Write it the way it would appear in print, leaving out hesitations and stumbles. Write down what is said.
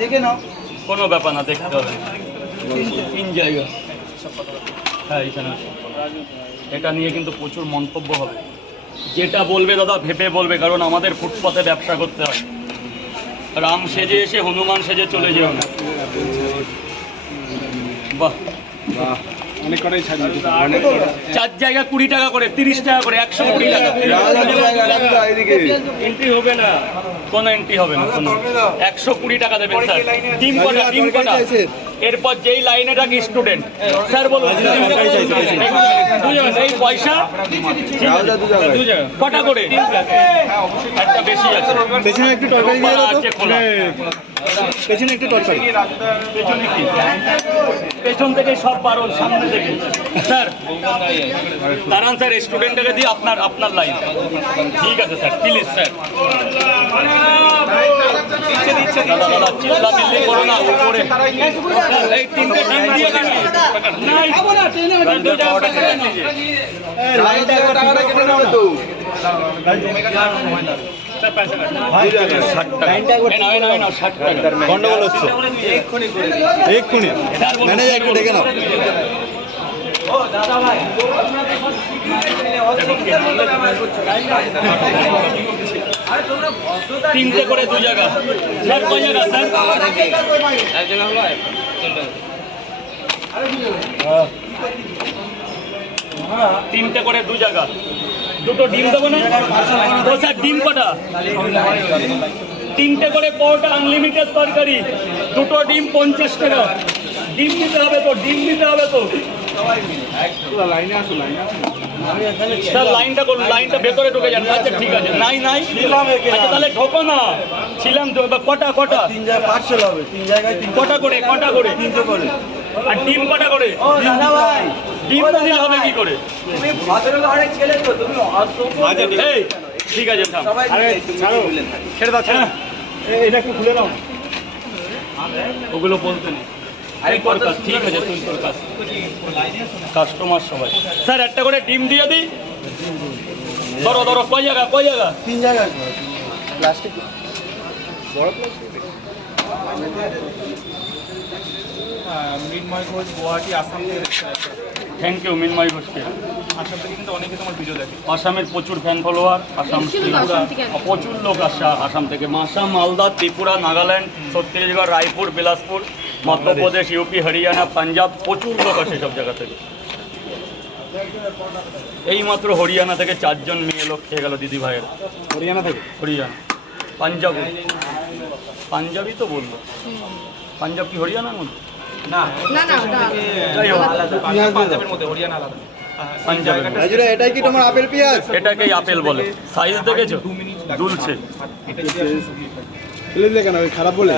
দেখে নাও, কোনো ব্যাপার না, দেখতে হবে। 3 জায়গা, হ্যাঁ এখানে এটা নিয়ে কিন্তু প্রচুর মন্তব্য হবে। যেটা বলবে দাদা ভেবে বলবে, কারণ আমাদের ফুটপাতে ব্যবসা করতে হয়। রাম সেজে এসে হনুমান সেজে চলে যেও না। বাহ, অনেক কটাই ছাড়িয়ে 4 জায়গা 20 টাকা করে, 30 টাকা করে, 120 টাকা। এন্ট্রি হবে না, কোনো এন্ট্রি হবে না, 120 টাকা দেবেন স্যার। ডিম কটা, ডিম কটা। এরপর যেই লাইনে থাকি স্টুডেন্ট, স্যার বলুন এই পয়সা কটা করে? একটা বেশি আছে, পেছনে একটু তরকারি দিয়ে দাও তো, খোলা পেছনে একটু তরকারি। পেছনে কি? পেছন থেকে সব বারণ, সামনে থেকে। স্যার দাঁড়ান স্যার, স্টুডেন্টটাকে দিয়ে আপনার লাইন। ঠিক আছে স্যার, প্লিজ স্যার। দাদা দাদা চিল্লা মিল্লি করো না, উপরে এই 3টে ডিম দিয়ে দিন। গন্ডগোল হচ্ছে, এক্ষুনি ম্যানেজার একটু ডেকে নাও। তিনটে করে 2 জায়গা। স্যার কয় জায়গা স্যার? তিনটে করে 2 জায়গা। দুটো ডিম দেবো না? ও স্যার ডিম কটা? 3টে করে পরোটা, আনলিমিটেড তরকারি, 2টো ডিম 50 টাকা। ডিম দিতে হবে তো, ডিম দিতে হবে তো। স্যার লাইনটা করুন, লাইনটা ভেতরে ঢুকে যান। আচ্ছা ঠিক আছে, নাই আচ্ছা তাহলে ঢোকো না। ছিলাম তো, কটা 3 জায়গায় পার্সেল হবে, 3 জায়গায় কটা করে? 3টে করে। আর ডিম কটা করে? ডিম তো দিলে হবে কি করে? এই ঠিক আছে, ছেড়ে দাও, ছেড়ে দাও। এটা একটু খুলে দাও। ওগুলো বলতে নেই। ঠিক আছে, তুই তোর কাজ। কাস্টমার সবাই। স্যার একটা করে ডিম দিয়ে দিই। ধরো কয় জায়গা? 3 জায়গায় প্লাস্টিক, বড় প্লাস্টিক। মৃন্ময় ঘোষ, গুয়াহাটি, আসাম থেকে। থ্যাংক ইউ মিনময় ঘোষকে। আসাম থেকে কিন্তু অনেকে তোমার ভিডিও দেখে। আসামের প্রচুর ফ্যান ফলোয়ার, আসাম ত্রিপুরা, প্রচুর লোক আসে আসাম থেকে। আসাম, মালদা, ত্রিপুরা, নাগাল্যান্ড, ছত্তিশগড়, রায়পুর, বিলাসপুর, মধ্যপ্রদেশ, ইউপি, হরিয়ানা, পাঞ্জাব, প্রচুর লোক আসে সব জায়গা থেকে। এইমাত্র হরিয়ানা থেকে 4 জন মেয়ে লোক খেয়ে গেল দিদি ভাইয়ের। হরিয়ানা থেকে? হরিয়ানা, পাঞ্জাবি তো বললো। পাঞ্জাব কি হরিয়ানার মধ্যে? না যাই হোক, পাঞ্জাবের মধ্যে, হরিয়ানা আলাদা। পাঞ্জাবের এটাই কি তোমার আপেল পেঁয়াজ? এটাকেই আপেল বলে। সাইজ দেখেছো? দুলছে। ফেলে দিলে কেন, খারাপ বলে?